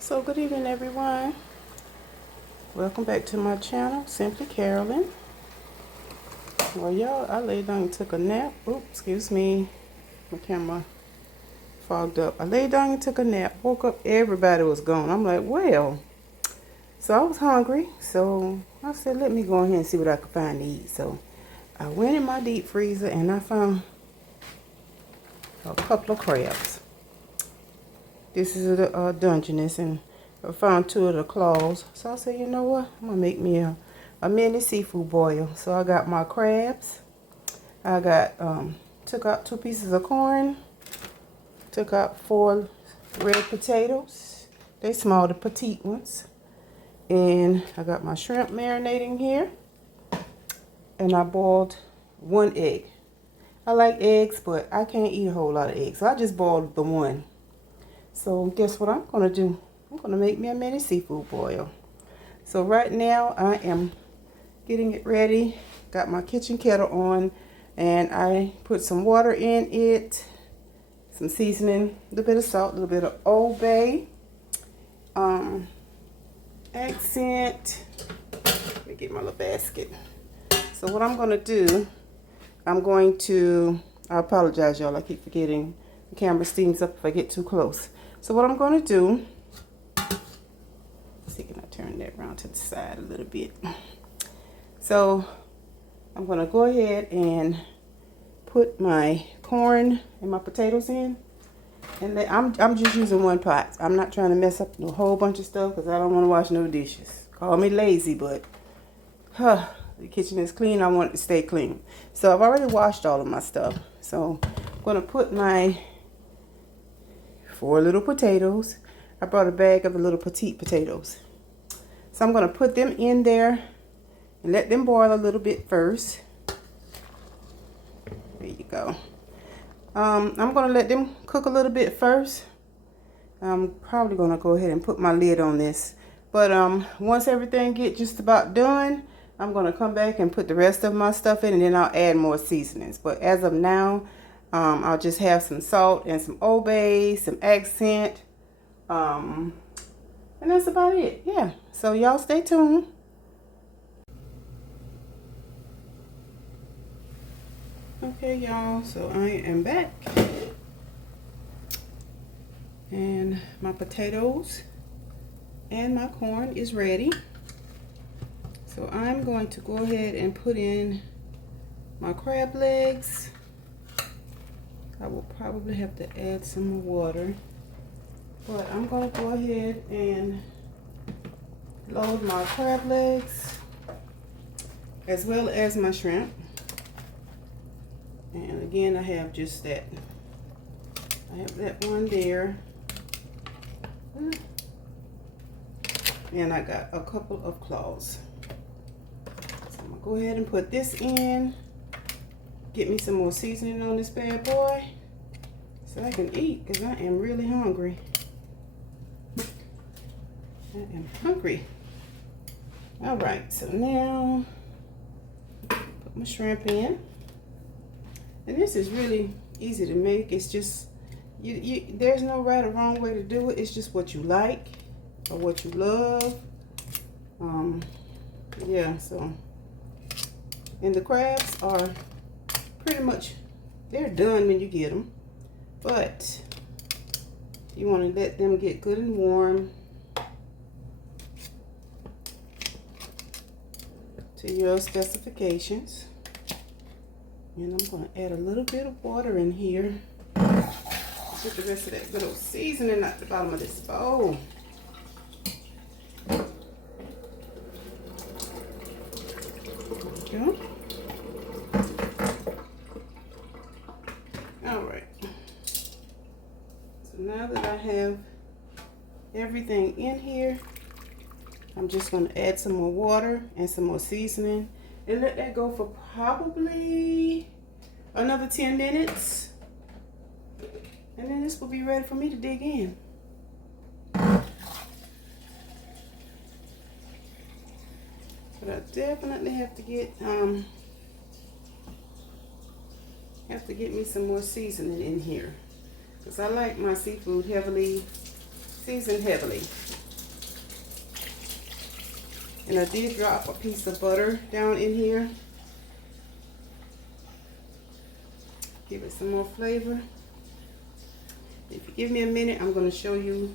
So good evening, everyone. Welcome back to my channel, Simply Carolyn. Well, y'all, I laid down and took a nap. Oops, excuse me, my camera fogged up. I laid down and took a nap. Woke up, everybody was gone. I'm like, well, so I was hungry. So I said, let me go ahead and see what I could find to eat. So I went in my deep freezer and I found a couple of crabs. This is the Dungeness, and I found two of the claws. So I said, you know what? I'm going to make me a mini seafood boil. So I got my crabs. I got, took out 2 pieces of corn. Took out 4 red potatoes. They small, the petite ones. And I got my shrimp marinating here. And I boiled 1 egg. I like eggs, but I can't eat a whole lot of eggs. So I just boiled the 1. So guess what I'm going to do? I'm going to make me a mini seafood boil. So right now I am getting it ready. Got my kitchen kettle on and I put some water in it. Some seasoning, a little bit of salt, a little bit of Old Bay. Accent. Let me get my little basket. So what I'm going to do, I apologize y'all, I keep forgetting. The camera steams up if I get too close. So what I'm going to do, let's see, can I turn that around to the side a little bit? So I'm going to go ahead and put my corn and my potatoes in. And I'm just using 1 pot. I'm not trying to mess up a whole bunch of stuff because I don't want to wash no dishes. Call me lazy, but the kitchen is clean. I want it to stay clean. So I've already washed all of my stuff. So I'm going to put my 4 little potatoes. I brought a bag of the little petite potatoes. So I'm going to put them in there and let them boil a little bit first. There you go. I'm going to let them cook a little bit first. I'm probably going to go ahead and put my lid on this. But once everything gets just about done, I'm going to come back and put the rest of my stuff in, and then I'll add more seasonings. But as of now, I'll just have some salt and some Old Bay, some accent, and that's about it. Yeah, so y'all stay tuned. Okay, y'all, so I am back. And my potatoes and my corn is ready. So I'm going to go ahead and put in my crab legs. I will probably have to add some more water, but I'm going to go ahead and load my crab legs as well as my shrimp. And again, I have just that. I have that one there. And I got a couple of claws. So I'm going to go ahead and put this in. Get me some more seasoning on this bad boy so I can eat, because I am really hungry. I am hungry. All right, so now put my shrimp in. And this is really easy to make. It's just, there's no right or wrong way to do it. It's just what you like or what you love. Yeah, so, and the crabs are pretty much, they're done when you get them, but you want to let them get good and warm to your specifications. And I'm going to add a little bit of water in here. Get the rest of that good old seasoning at the bottom of this bowl. There we go. Alright. So now that I have everything in here, I'm just going to add some more water and some more seasoning and let that go for probably another 10 minutes. And then this will be ready for me to dig in. But I definitely have to get me some more seasoning in here, because I like my seafood heavily season heavily. And I did drop a piece of butter down in here. Give it some more flavor. If you give me a minute, I'm going to show you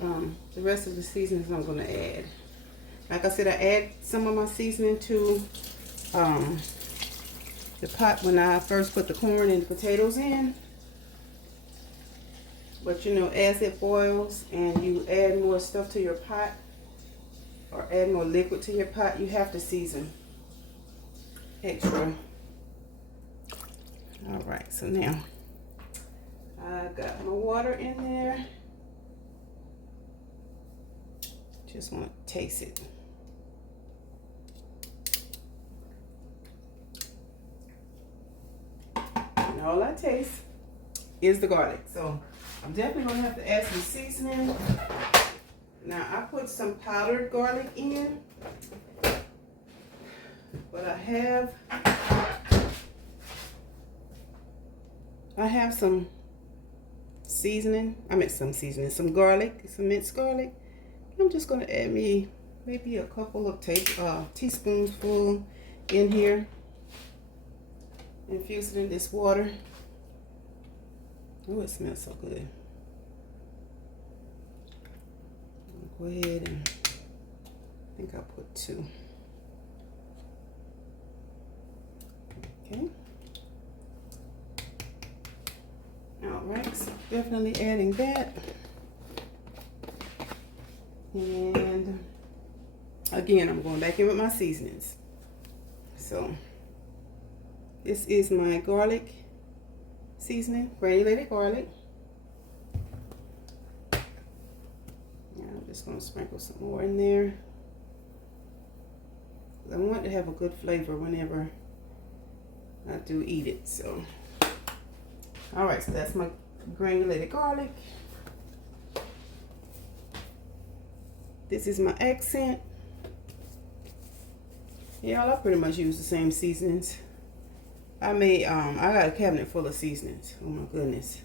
the rest of the seasonings I'm going to add. Like I said, I add some of my seasoning to the pot when I first put the corn and the potatoes in. But you know, as it boils and you add more stuff to your pot or add more liquid to your pot, you have to season extra. All right, so now I got my water in there. Just want to taste it. And all I taste is the garlic. So I'm definitely going to have to add some seasoning. Now I put some powdered garlic in, but I have some seasoning. Some garlic, some minced garlic. I'm just going to add me maybe a couple of teaspoons full in here. Infuse it in this water. Oh, it smells so good. I'll go ahead and I think I'll put 2. Okay. All right, so definitely adding that. And again, I'm going back in with my seasonings. So this is my garlic seasoning, granulated garlic. Now I'm just going to sprinkle some more in there. I want to have a good flavor whenever I do eat it. So, all right, so that's my granulated garlic. This is my accent. Y'all, I pretty much use the same seasonings. I got a cabinet full of seasonings. Oh my goodness.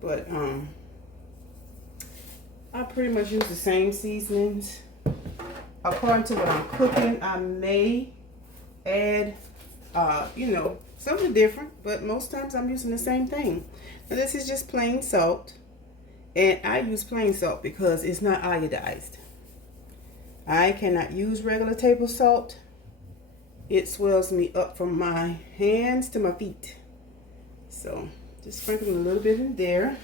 But I pretty much use the same seasonings. According to what I'm cooking, I may add, you know, something different, but most times I'm using the same thing. Now this is just plain salt. And I use plain salt because it's not iodized. I cannot use regular table salt. It swells me up from my hands to my feet. So just sprinkle a little bit in there.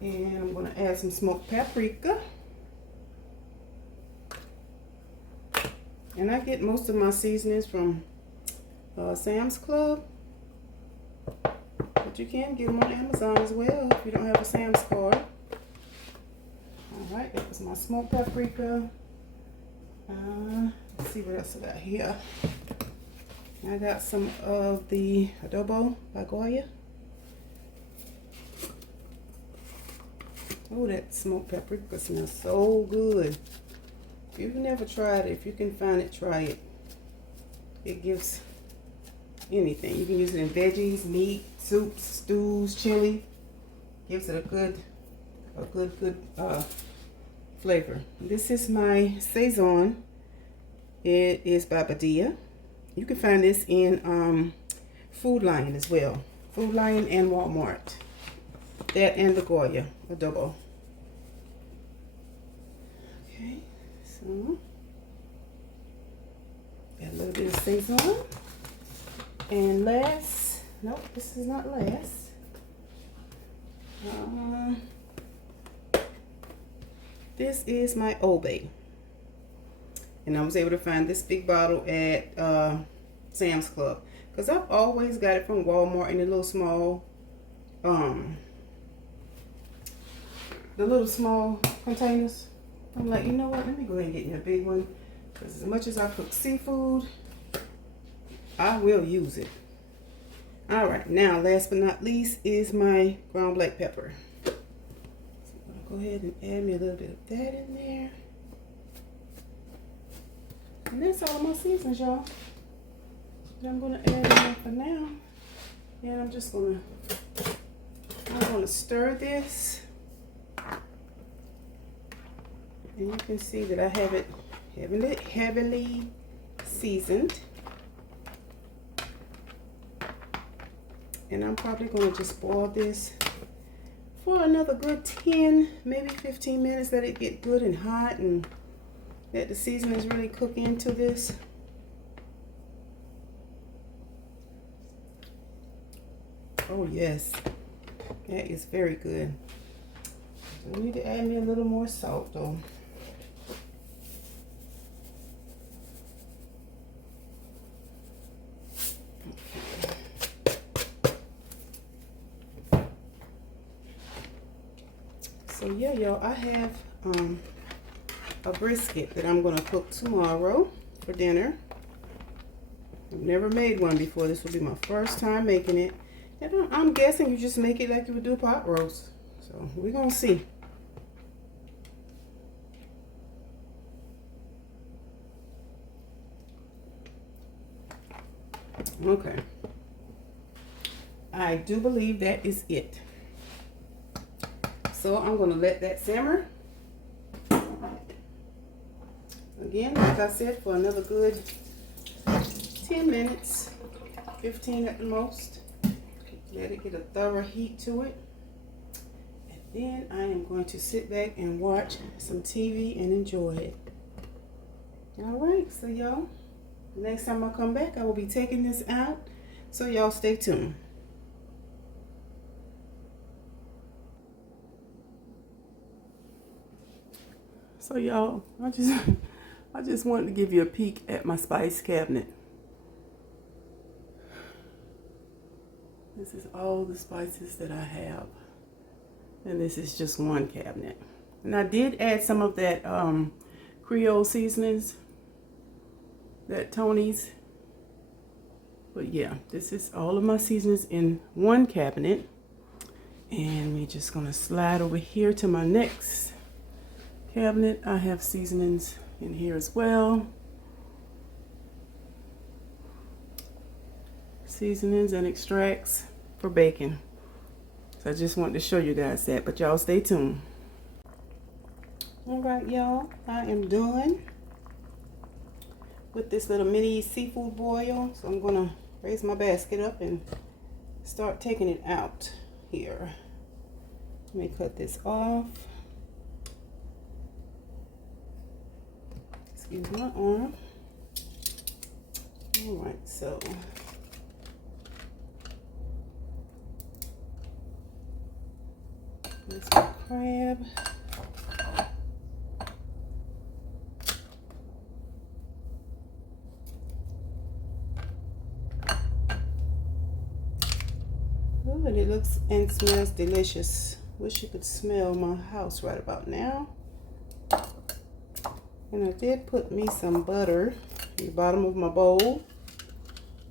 And I'm going to add some smoked paprika. And I get most of my seasonings from Sam's Club. But you can get them on Amazon as well if you don't have a Sam's card. Alright, that was my smoked paprika. Let's see what else I got here. I got some of the adobo by Goya. Oh, that smoked paprika smells so good. If you've never tried it, if you can find it, try it. It gives anything. You can use it in veggies, meat, soups, stews, chili. Gives it a good flavor. This is my Saison. It is by Badia. You can find this in Food Lion as well. Food Lion and Walmart. That and the Goya adobo. Okay, so got a little bit of Saison. And last, nope, this is not last. This is my Old Bay. And I was able to find this big bottle at Sam's Club. Because I've always got it from Walmart in the little small, containers. I'm like, you know what? Let me go ahead and get me a big one. Because as much as I cook seafood, I will use it. Alright, now last but not least is my ground black pepper. So I'm going to go ahead and add me a little bit of that in there. And that's all my seasons, y'all. I'm going to add in there for now. And I'm just going to I'm going to stir this. And you can see that I have it heavily seasoned. And I'm probably going to just boil this for another good 10, maybe 15 minutes. Let it get good and hot and let the seasonings really cook into this. Oh yes, that is very good. I need to add me a little more salt though. So yeah, y'all, I have a brisket that I'm gonna cook tomorrow for dinner. I've never made one before. This will be my first time making it. And I'm guessing you just make it like you would do a pot roast. So we're gonna see. Okay. I do believe that is it. So I'm gonna let that simmer. Again, like I said, for another good 10 minutes, 15 at the most. Let it get a thorough heat to it. And then I am going to sit back and watch some TV and enjoy it. Alright, so y'all, next time I come back, I will be taking this out. So y'all stay tuned. So y'all, I just wanted to give you a peek at my spice cabinet. This is all the spices that I have. And this is just one cabinet. And I did add some of that Creole seasonings, that Tony's. But yeah, this is all of my seasonings in one cabinet. And we're just gonna slide over here to my next cabinet. I have seasonings in here as well. Seasonings and extracts for bacon. So I just wanted to show you guys that, but y'all stay tuned. All right, y'all, I am done with this little mini seafood boil. So I'm gonna raise my basket up and start taking it out here. Let me cut this off. Excuse my arm. All right, so there's my crab. Oh, and it looks and smells delicious. Wish you could smell my house right about now. And I did put me some butter in the bottom of my bowl.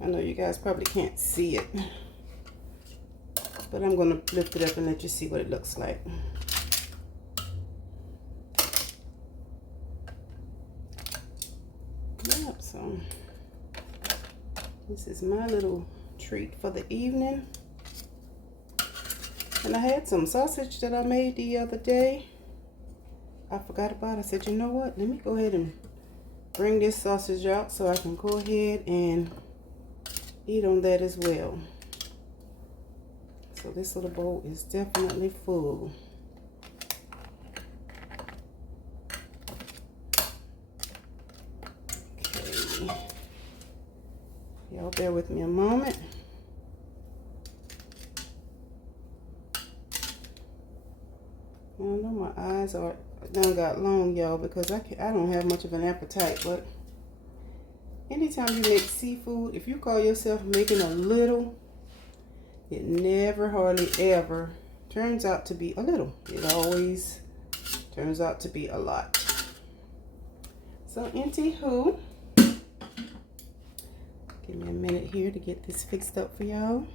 I know you guys probably can't see it, but I'm going to lift it up and let you see what it looks like. Yep, so this is my little treat for the evening. And I had some sausage that I made the other day. I forgot about it. I said, you know what? Let me go ahead and bring this sausage out so I can go ahead and eat on that as well. So this little bowl is definitely full. Okay. Y'all bear with me a moment. I know my eyes are done got long, y'all, because I don't have much of an appetite, but anytime you make seafood, if you call yourself making a little, it never hardly ever turns out to be a little. It always turns out to be a lot. So anywho, give me a minute here to get this fixed up for y'all.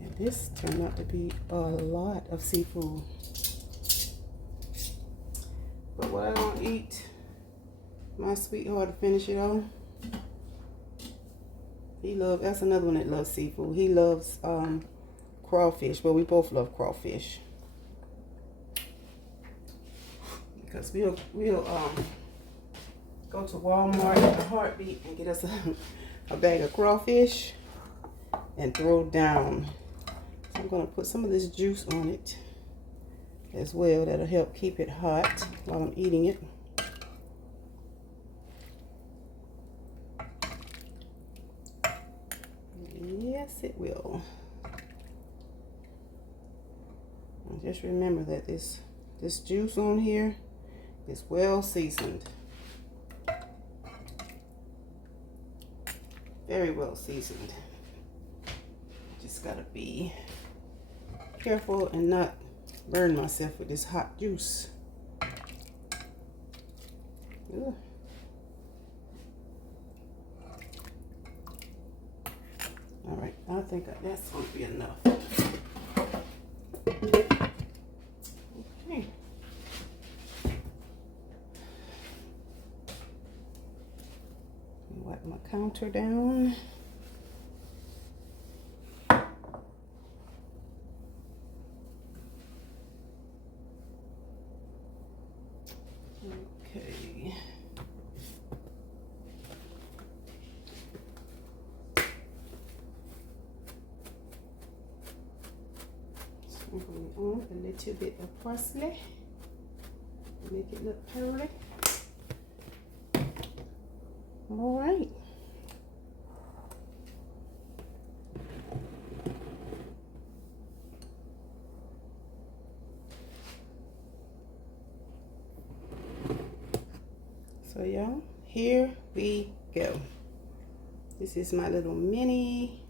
And this turned out to be a lot of seafood. But what I don't eat, my sweetheart to finish it on. That's another one that loves seafood. He loves crawfish. Well, we both love crawfish. Because we'll go to Walmart in a heartbeat and get us a bag of crawfish and throw down. So I'm going to put some of this juice on it as well. That'll help keep it hot while I'm eating it. Yes, it will. And just remember that this juice on here is well seasoned. Very well seasoned. Just gotta be careful and not burn myself with this hot juice. Ugh. All right, I think that's going to be enough. Okay. Wipe my counter down. Okay. So I'm going to add a little bit of parsley. Make it look pretty. All right. So y'all, here we go. This is my little mini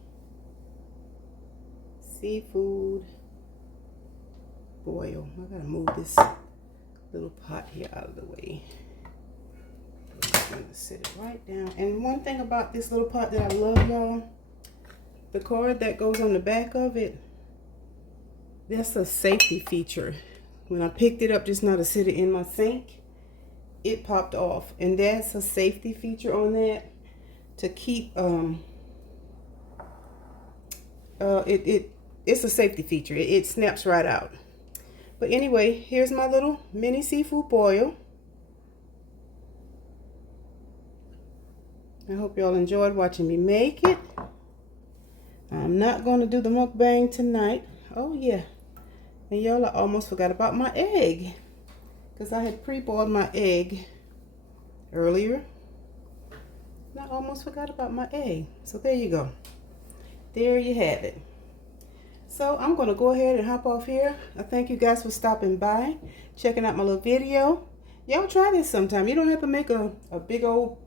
seafood boil. I gotta move this little pot here out of the way. I'm gonna set it right down. And one thing about this little pot that I love, y'all, the cord that goes on the back of it, that's a safety feature. When I picked it up just now to sit it in my sink, it popped off, and that's a safety feature on that to keep it's a safety feature. It snaps right out. But anyway, here's my little mini seafood boil. I hope y'all enjoyed watching me make it. I'm not going to do the mukbang tonight. Oh yeah, and y'all, I almost forgot about my egg, because I had pre-boiled my egg earlier. And I almost forgot about my egg. So there you go. There you have it. So I'm going to go ahead and hop off here. I thank you guys for stopping by, checking out my little video. Y'all try this sometime. You don't have to make a big old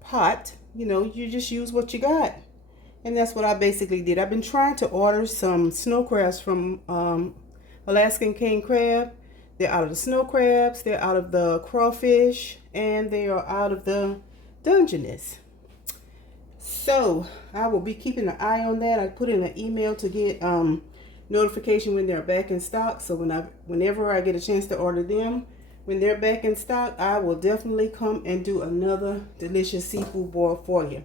pot. You know, you just use what you got. And that's what I basically did. I've been trying to order some snow crabs from Alaskan king crab. They're out of the snow crabs, they're out of the crawfish, and they are out of the Dungeness. So I will be keeping an eye on that. I put in an email to get notification when they're back in stock. So whenever I get a chance to order them, when they're back in stock, I will definitely come and do another delicious seafood boil for you.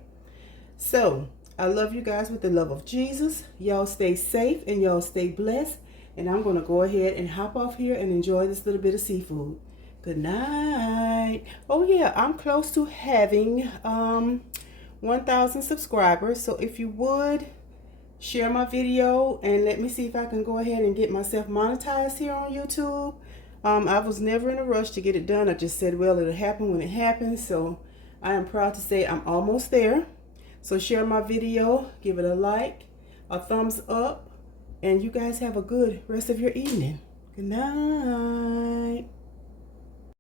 So I love you guys with the love of Jesus. Y'all stay safe and y'all stay blessed. And I'm going to go ahead and hop off here and enjoy this little bit of seafood. Good night. Oh yeah, I'm close to having 1,000 subscribers. So if you would, share my video and let me see if I can go ahead and get myself monetized here on YouTube. I was never in a rush to get it done. I just said, well, it'll happen when it happens. So I am proud to say I'm almost there. So share my video, give it a like, a thumbs up, and you guys have a good rest of your evening. Good night.